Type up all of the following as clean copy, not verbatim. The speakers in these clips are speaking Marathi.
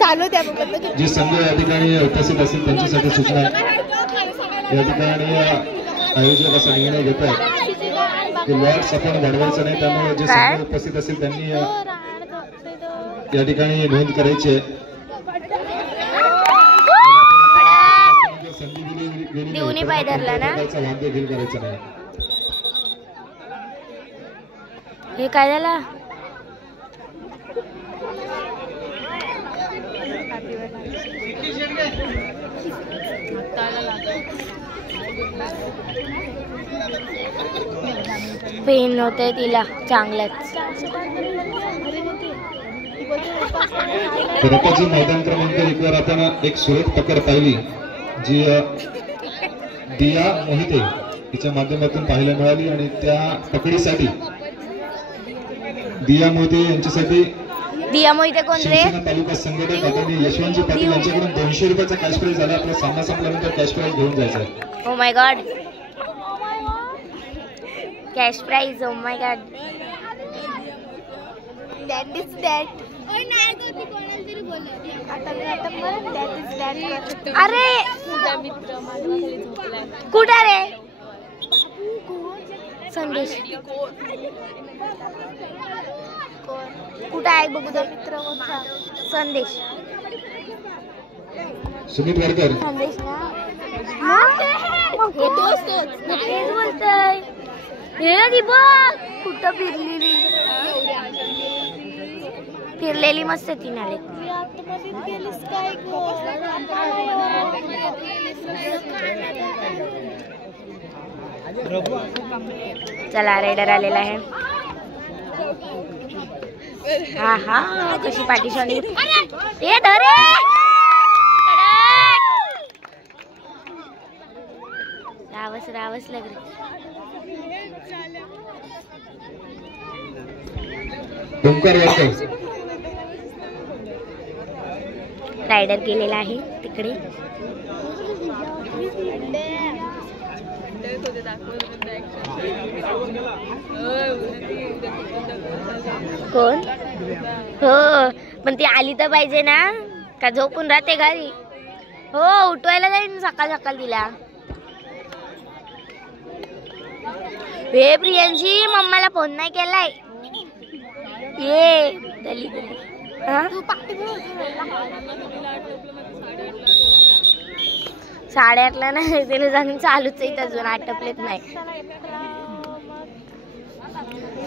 चालू द्या जे संघ या ठिकाणी उपस्थित असतील त्यांच्यासाठी सूचना या ठिकाणी आयोजक असा निर्णय घेत आहेत की लॉट्स आपण वाढवायचं नाही, त्यामुळे जे संघ उपस्थित असतील त्यांनी या ठिकाणी नोंद करायची आहे. देऊनी पाय धरला ना वाद्य घेऊन करायचं नाही. हे काय झाला? पेन होते तिला चांगलंच. रथाची मैदान क्रमांक 1 वर आपण एक सुरेख पकड पाहिली जी दिया मोहिते तिच्या माध्यमातून पाहायला मिळाली आणि त्या पकडीसाठी दिया मोहिते यांच्यासाठी दिया मोहिते कोण रे? तालुका संघटक आदरणीय यशवंतजी पाटील यांच्याकडून 200 रुपयाचा कॅश प्राइज झाला. आपला सामना संपल्यानंतर कॅश प्राइज घेऊन जायचा. Oh my God, cash prize. Oh my God, that is that. अरे कुठं रे संदेश? कुठं आहे बघू दे. संदेश सुमित वाडकर संदेश ना बोलतोय. हे बघ कुठं फिरलेली मस्त ती नाले. चला रेडर आलेला आहे. हा हा कशी पाठीशी ये धरे रावस लग रही. रायडर गेलेला आहे तिकडे. कोण? हो पण ती आली तर पाहिजे ना, का झोपून राहते घरी? हो उठवायला जाईन सकाळ सकाळ तिला. हे प्रियांशी मम्माला फोन नाही केलाय. ये दली दली. 8:30ला नाही तिने जाऊन चालूच आहे अजून आटपलेत नाही.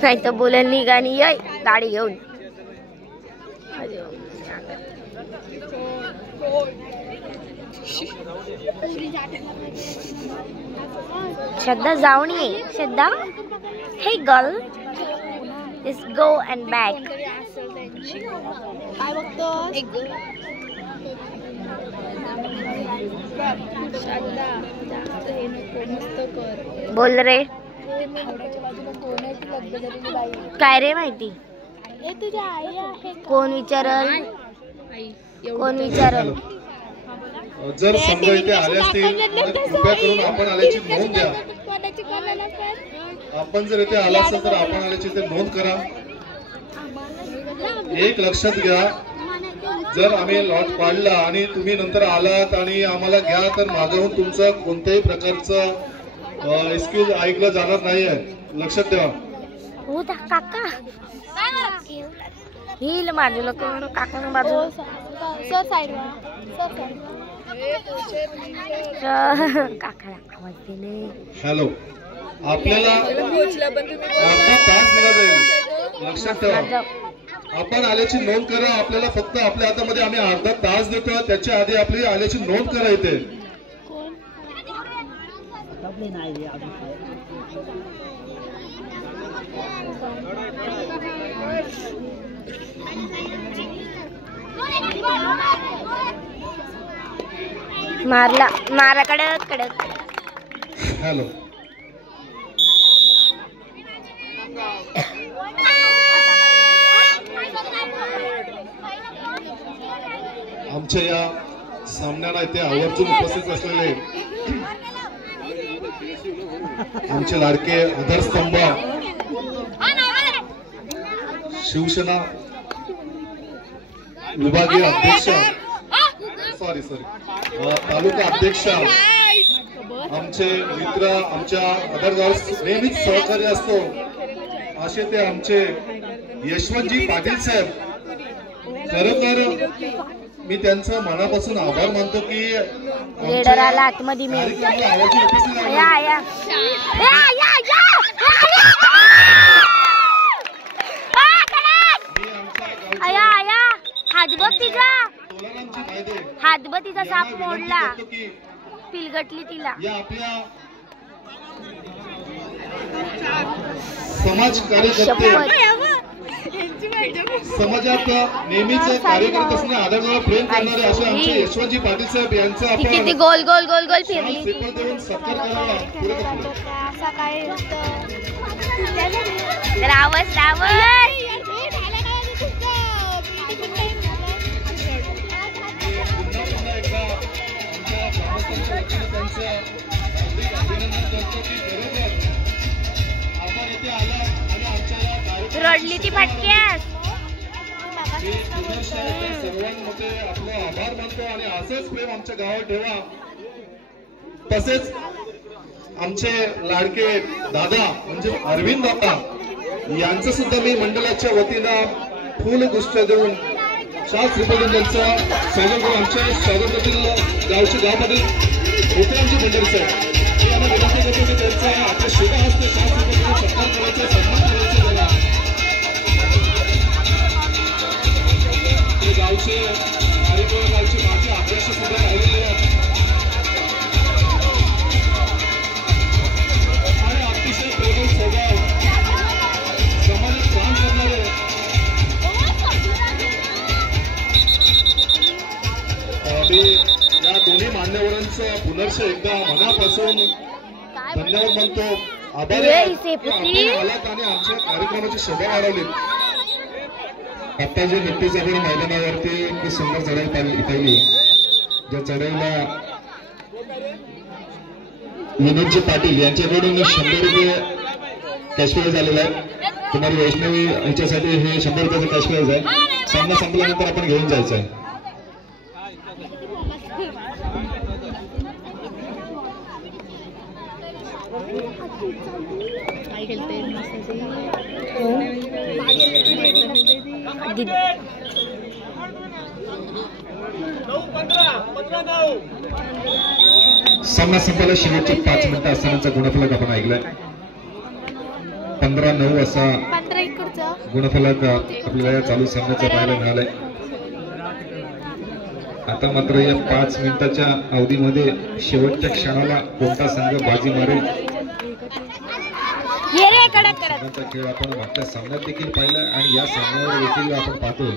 नाही तर बोलेल निघानी ये गाडी घेऊन. श्रद्धा जाऊन ये. श्रद्धा हे girl Let's go and back. काय बघतो? बोल रे. काय रे माहिती? तुझ्या आई आहे. कोण विचारल? कोण विचारल? जर समजा इथे आले असतील कृपया करून आपण आल्याची नोंद द्या. आपण जर इथे आला असेल तर आपण आल्याची इथे नोंद करा. एक लक्षात घ्या, जर आम्ही लॉट पाडला आणि तुम्ही नंतर आलात आणि आम्हाला घ्या तर मागवून तुमचं कोणत्याही प्रकारचं एक्सक्यूज ऐकलं जाणार नाही आहे. लक्षात ठेवा. हो काका हिल बाजूला करून काका बाजू सर साईडला काका आवाज दिले. हॅलो, आपल्याला अर्धा तास दिला जाईल. लक्षात ठेवा, आपण आल्याची नोंद करा. आपल्याला फक्त आपल्या हातामध्ये आम्ही अर्धा तास देतो, त्याच्या आधी आपली आल्याची नोंद करा. इथे मारला मारा कडक कडक. हॅलो, आमच्या या सामन्याला इथे आवर्जून उपस्थित असलेले आमचे लाडके आधारस्तंभ शिवसेना विभागीय अध्यक्ष सॉरी तालुका अध्यक्ष आमचे मित्र आमच्या अदरगाव नेहमीच सहकार्य असतो असे ते आमचे यशवंतजी पाटील साहेब. खरोखर मी त्यांचा मनापासून आभार मानतो की लेडराला आतमध्ये मी हातबतीचा साप मोडला पिलगटली तिला. समाज कार्यकर्ते समाजात नेहमीच कार्य करत असणे आदरणारा प्रेम करणारे असे आमचे यशवंतजी पाटील साहेब यांचा आपण गोल गोल गोल गोल फिरली देऊन सत्कार करावा. रावस रावस रडली ती फटक्यास. सर्वांमध्ये आपलं आभार मानतो आणि असंच प्रेम आमच्या गावात ठेवा. तसेच आमचे लाडके दादा म्हणजे अरविंद दादा यांचं सुद्धा मी मंडळाच्या वतीनं फुलगुच्छ देऊन शास्त्रीपदी त्यांचं स्वागत करून आमच्या स्वागतातील गावामधील मित्रांची मंडळीचं आम्हाला विनंती करतो की त्यांचा आपल्या शुभ हस्ते शास्त्रीपदीने सत्कार करायचा सन्मान करायचा झाला. ते गावचे गावचे माझे अध्यक्ष सुद्धा राहिलेले आहेत आणि अतिशय प्रेमळ स्वभाव समाजात काम करणारे मी या दोन्ही मान्यवरांचं पुनर्ष एकदा मनापासून धन्यवाद मानतो. आभारी आलात आणि आमच्या कार्यक्रमाची शोभा वाढवली. आता जे नुकतीच आपण मैदानावरती खूप सुंदर चढाई पाहिली ज्या चढाईला विनोदजी पाटील यांच्याकडून 100 रुपये कॅश प्राइज आलेला आहे. कुमारी वैष्णवी यांच्यासाठी हे 100 रुपयाचं कॅश प्राइज आहे. सामना संपल्यानंतर आपण घेऊन जायचं आहे. सामना संपायला शेवटचे 5 मिनिटं असतानाचा गुणफलक आपण ऐकलाय. 15-9 असा गुणफलक आपल्याला या चालू सामन्याचा पाहायला मिळालाय. आता मात्र या 5 मिनिटाच्या अवधीमध्ये शेवटच्या क्षणाला कोणता संघ बाजी मारेल खेळ आपण मागच्या सामन्यात देखील पाहिला आणि या सामन्यावर देखील आपण पाहतोय.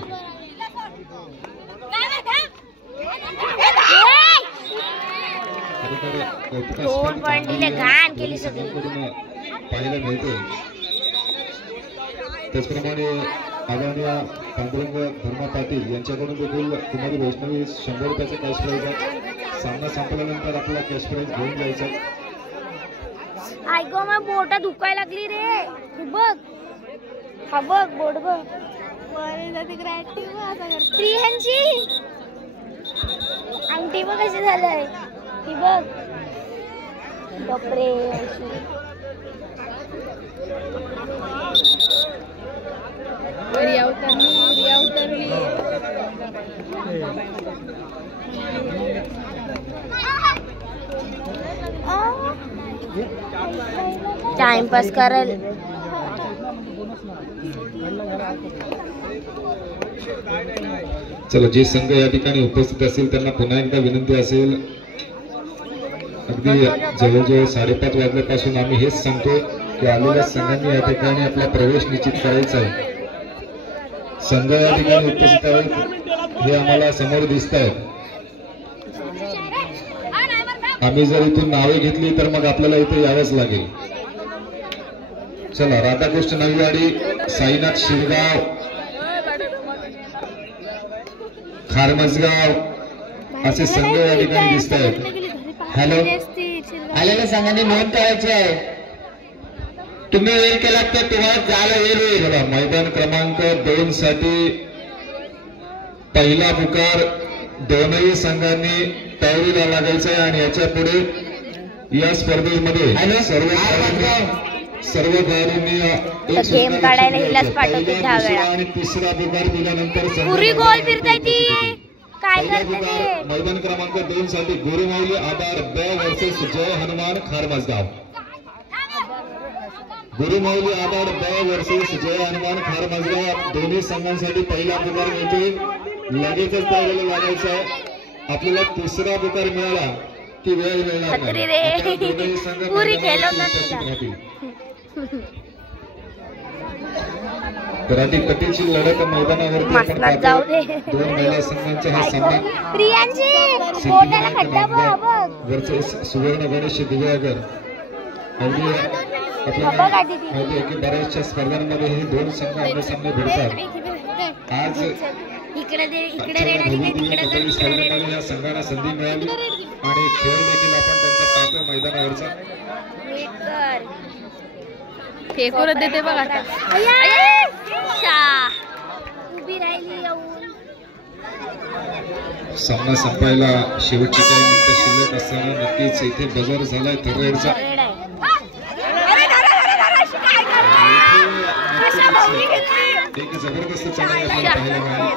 पाहायला मिळते. त्याचप्रमाणे आदरणीय पांडुरंग धर्मा पाटील यांच्याकडून देखील कुमारी वैष्णवी 100 रुपयाचा कॅश प्राइज आहे. सामना संपल्यानंतर आपला कॅश प्राइज घेऊन जायचा. ऐको मग बोट दुखायला लागली रे. बघ हा बघ बोट बघ प्रियांची अंगठी बघ कशी झालंय ती बघ. बापरे टाइमपास करायला चला जे संघ या ठिकाणी उपस्थित असेल त्यांना पुन्हा एकदा विनंती असेल. अगदी जवळजवळ 5:30 वाजल्यापासून आम्ही हेच सांगतो की आलेल्या संघांनी या ठिकाणी आपला प्रवेश निश्चित करायचा आहे. संघ या ठिकाणी उपस्थित आहेत हे आम्हाला समोर दिसत आहेत. आम्ही जर इथून नावे घेतली तर मग आपल्याला इथे यावंच लागेल. चला राधाकृष्ण नवीवाडी साईनाथ शिरगाव खारमसगाव असे संघ या ठिकाणी दिसत आहेत. हॅलो आलेल्या संघांनी नोंद करायची आहे. तुम्ही वेळ केला तर तुम्हाला जायला वेळ होईल. मैदान क्रमांक 2 साठी पहिला पुकार दोनही संघांनी तयारीला लागायचा आहे आणि याच्या पुढे या स्पर्धेमध्ये सर्व खेळाडूंनी गेम काढायला हिलाच पाठवते 10 वेळा आणि तिसरा पुकार दिल्यानंतर पुरी गोल फिरताय ती काय करते मैदान क्रमांक 2 साठी गुरुमाऊली आधार ब वर्सेस जय हनुमान खारमजगाव. गुरुमाऊली आधार ब वर्सेस जय हनुमान खारमजगाव दोन्ही संघांसाठी पहिला पुकार मिळतोय. लगेचच तयारीला लागायचं आहे. आपल्याला तिसरा पुकार मिळाला की वेळ मिळणार नाही. पुरी खेळलो ना कराटी पट्टीची लढत मैदानावरती दोन महिला संघांचा हा सामना वर्सेस सुवर्ण गणेश दिव्यागर. बऱ्याचशा स्पर्धांमध्ये हे दोन संघ आपले सामने भिडतात. आज स्पर्धेमध्ये या संघाला संधी मिळाली आणि खेळ देखील आपण त्यांचा पाहतो मैदानावरचा. फेकून देते बघ आता उभी राहिली येऊन. सामना संपायला शेवटची काही मिनिटं शिल्लक असताना नक्कीच इथे बजार झालाय थर्रेडचा. एक जबरदस्त चालक आपल्याला पाहायला मिळाली.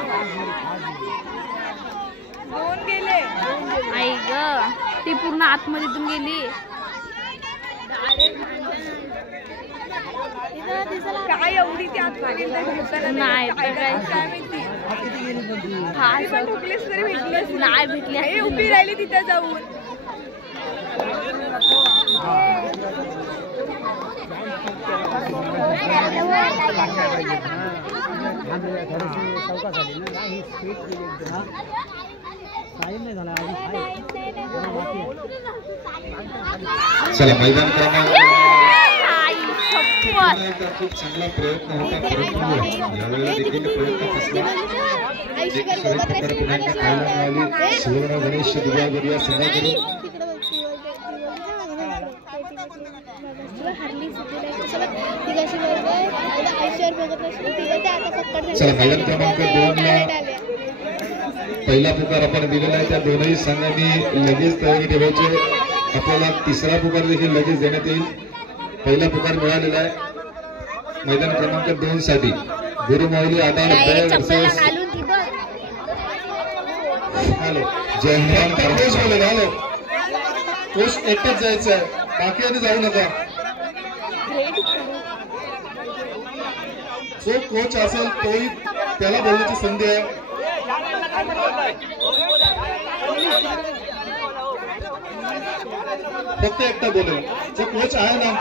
आई ग ती पूर्ण आतमध्ये गेली. काय एवढी ती आत नाही भेटली उभी राहिली तिथे जाऊन. चला मैदान क्रमांक खूप चांगला प्रयत्न होता परंतु यावेळेला देखील प्रयत्न फसला. सुवर्ण गणेश दिव्यागर या संघाकडून चला मैदान क्रमांक 2 ला पहिला पुकार आपण दिलेला आहे. त्या दोनही संघांनी लगेच तयारी ठेवायची. आपल्याला तिसरा पुकार देखील लगेच देण्यात येईल. पहिला पुकार मिळालेला आहे मैदान क्रमांक 2 साठी गुरुमाऊली आधार हॅलो जय हनुमान खरगोश बोले. हॅलो कोच एकटेच जायचं आहे बाकी आणि जाऊ नका. जो कोच असेल तोही त्याला बोलण्याची संधी आहे. फक्त एकटा बोलेल जो कोच आहे ना.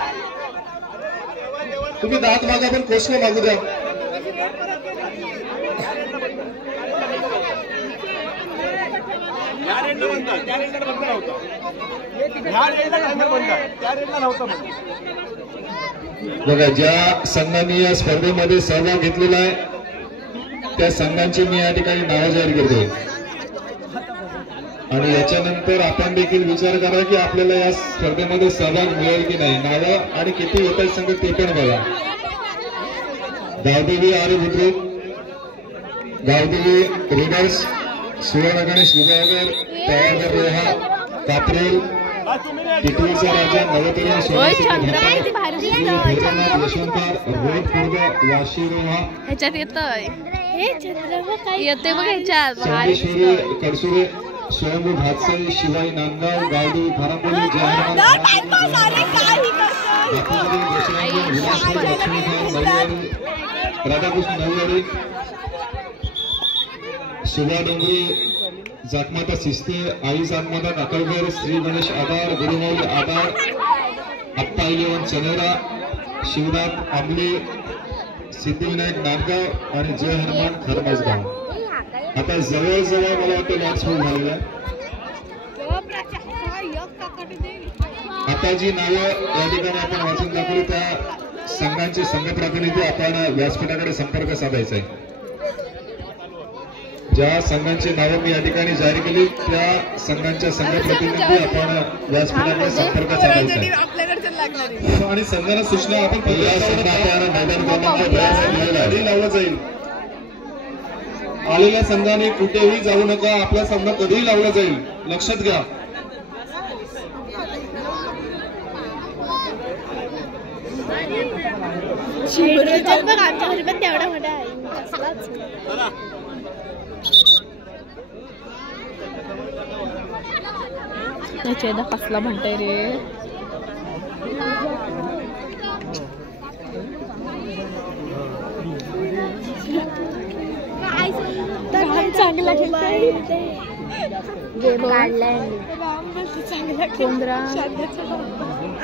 तुम्ही दात मागा पण कोचला मागू द्या. बघा ज्या संघांनी या स्पर्धेमध्ये सहभाग घेतलेला आहे त्या संघांची मी या ठिकाणी नावं जाहीर करतो. आणि याच्यानंतर आपण देखील विचार करा की आपल्याला या स्पर्धेमध्ये सहभाग मिळेल की नाही. नावं आणि किती येत आहेत संघ ते पण बघा. गावदेवी आरे बुद्रुक, गावदेवी रिडर्स, सुवर्ण गणेश विजयगर, तयागर रोहा, कात्रेल, टिटवीचा राजा, नवतरुण सोनानाथ यशवंतकार, रोड पूर्व, वाशी रोहा, ह्याच्यात येते बघ ह्याच्यात संगेश्वरी कडसुरे, स्वयंभू भातसाई, शिवाई नांदगाव, गावदेवी खारांबोली, राधाकृष्ण नववाडी, सुभा डोंगरी, जातमाता शिस्ते, आई जातमाता काकळकर, श्री गणेश आधार, गुरुमाऊली आधार, आप्पा इलेवन चनेरा, शिवनाथ आंबले, सिद्धिविनायक नांदगाव आणि जय हनुमान खरमजगाव. आता जवळजवळ मला वाटतं मॅच सुरू झालेला आहे. आता जी नावं या ठिकाणी आपण वाचून दाखवली त्या संघांचे संघ प्रतिनिधी आपण व्यासपीठाकडे संपर्क साधायचा आहे. ज्या संघांची नावं मी या ठिकाणी जाहीर केली त्या संघांच्या संघ प्रतिनिधी आपण व्यासपीठाकडे संपर्क साधायचा आहे. आणि संघाला सूचना आपण मैदान क्रमांक लावलं जाईल. आलेल्या संघाने कुठेही जाऊ नका, आपला सामना कधीही लावला जाईल, लक्षात घ्या. तेवढा मोठा आहे कसला म्हणताय रे. चांगला खेळतोय गेम काढलाय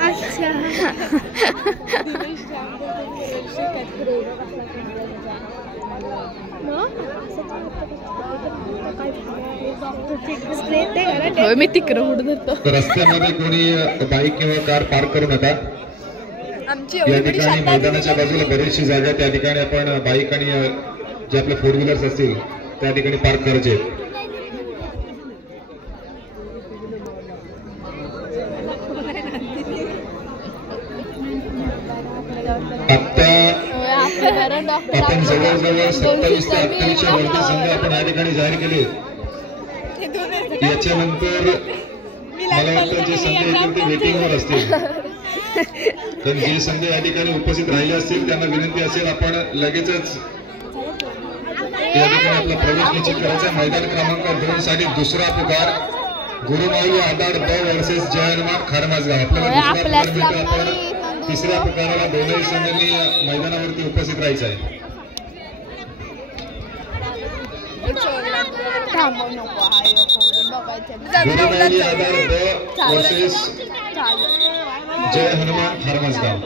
अच्छा. मी तिकडं उडत होतो. रस्त्यामध्ये कोणी बाईक किंवा कार पार्क करू नका. या ठिकाणी मैदानाच्या बाजूला बरीचशी जागा, त्या ठिकाणी आपण बाईक आणि जे आपले फोर व्हीलर्स असतील त्या ठिकाणी पार्क करायचे. आता आपण जवळजवळ 27 ते 28च्या वरती संघ आपण या ठिकाणी जाहीर केले. याच्यानंतर मला वाटतं जे संघ येतील ते वेटिंगवर असतील, कारण जे संघ या ठिकाणी उपस्थित राहिले असतील त्यांना विनंती असेल आपण लगेचच या ठिकाणी आपला प्रवेश निश्चित करायचा. मैदान क्रमांक 2 साठी दुसरा पुकार गुरुमाऊली आदाड ब वर्सेस जय हनुमान खारमाजगाव. आपल्याला आपण तिसऱ्या पुकाराला दोनही संघांनी मैदानावरती उपस्थित राहायचं आहे. गुरुमाऊली आदाड ब वर्सेस जय हनुमान खारमाजगाव.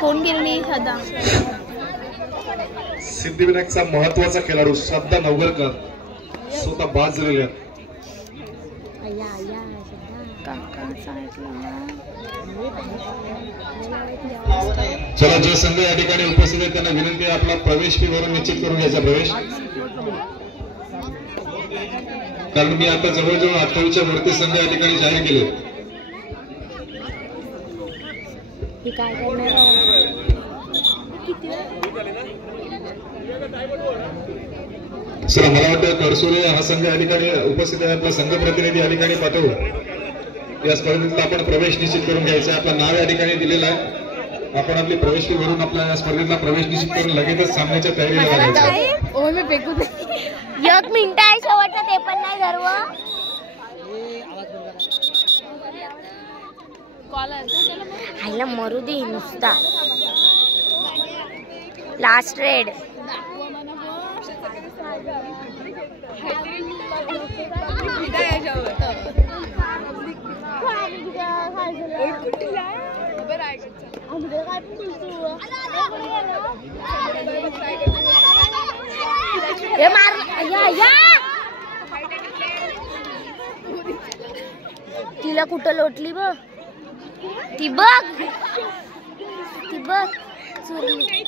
कोण गिरणी सदा सिद्धिविनायकचा महत्वाचा खेळाडू श्रद्धा नवगरकर स्वतः बाद झालेल्या. चला, जे संघ या ठिकाणी उपस्थित आहेत त्यांना विनंती आहे आपला प्रवेश फी वरून निश्चित करून घ्यायचा प्रवेश, कारण मी आता जवळजवळ 28च्या वरती संघ या ठिकाणी जाहीर केले. चला, मला वाटतं करसुरे हा संघ या ठिकाणी उपस्थित आहे. आपला संघ प्रतिनिधी या ठिकाणी पाठवू. या स्पर्धेतला आपण प्रवेश निश्चित करून घ्यायचा आहे. आपलं नाव या ठिकाणी दिलेलं आहे. आपण आपली प्रवेश फी भरून आपल्या या स्पर्धेतला प्रवेश निश्चित करून लगेचच सामन्याच्या तयारीला लागायचं. एक मिनिट आहे शेवटचा, ते पण नाही सर्व. आईला मरू दे नुसता. लास्ट रेड तिला कुठं लोटली बघ, ती बघ, ती बघ चुरली.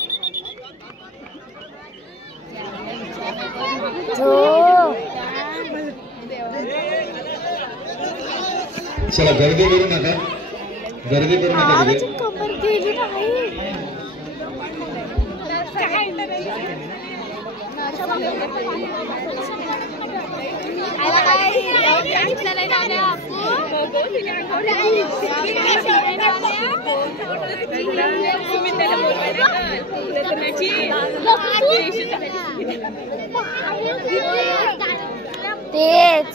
चला, गर्दी करू नका, गर्दी करू नका. कमर गेली नाही. तेच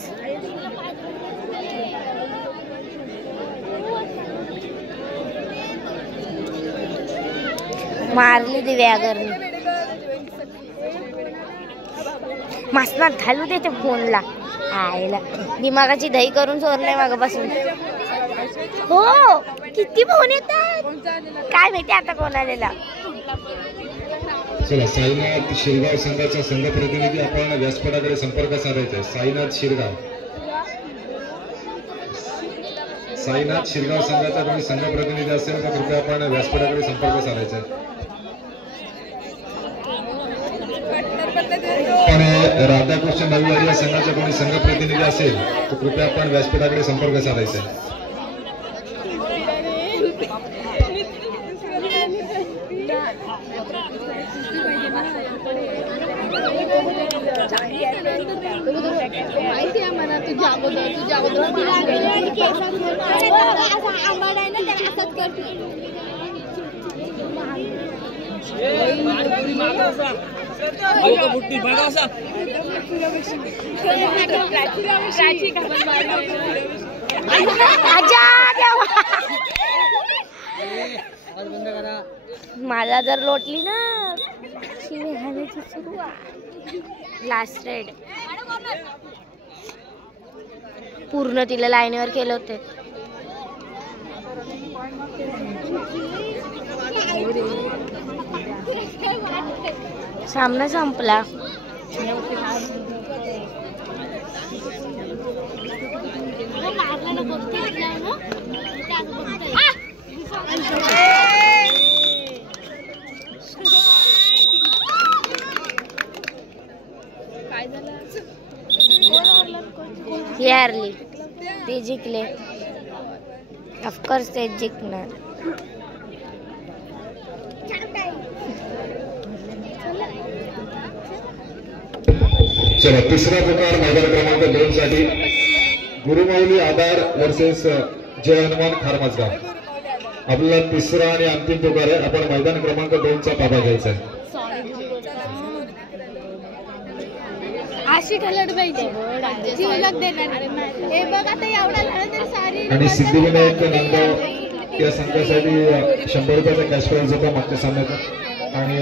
मारली दिव्यागरनी. मासनात घालू दे ते फोनला. आईला दिमागाची दही करून सोडलंय मागापासून. हो, किती फोन येतात काय माहिती आता कोण आलेला. चला, साईनाथ शिरगाव संघाचा संघ प्रतिनिधी आपण व्यासपीठाकडे संपर्क साधायचा आहे. साईनाथ शिरगाव, साईनाथ शिरगाव संघाचा कोणी संघ प्रतिनिधी असेल तर कृपया आपण व्यासपीठाकडे संपर्क साधायचा आहे. आणि राधाकृष्ण नवीवारी या संघाचा कोणी संघ प्रतिनिधी असेल तर कृपया आपण व्यासपीठाकडे संपर्क साधायचा आहे. माहिती आहे मला तुझ्या अगोदर मला जर लोटली ना शिवी घालायची सुरुवात. लास्ट रेड पूर्ण तिला लाईनीवर केले होते. सामना संपला. हे हारली, ते जिंकले. ऑफकोर्स ते जिंकणार. चला तिसरा पुकार मैदान क्रमांक 2 साठी गुरुमाऊली आधार वर्सेस जय हनुमान खारमजगाव. आपला तिसरा आणि अंतिम पुकार आहे. आपण मैदान क्रमांक 2 चा ताबा घ्यायचा आहे. अशी ठलट पाहिजे हे बघ आता एवढा झालं तरी सारी. आणि सिद्धिविनायक नांदगाव या संघासाठी 100 रुपयाचा कॅश प्राइज होता मागच्या सामन्याचा. आणि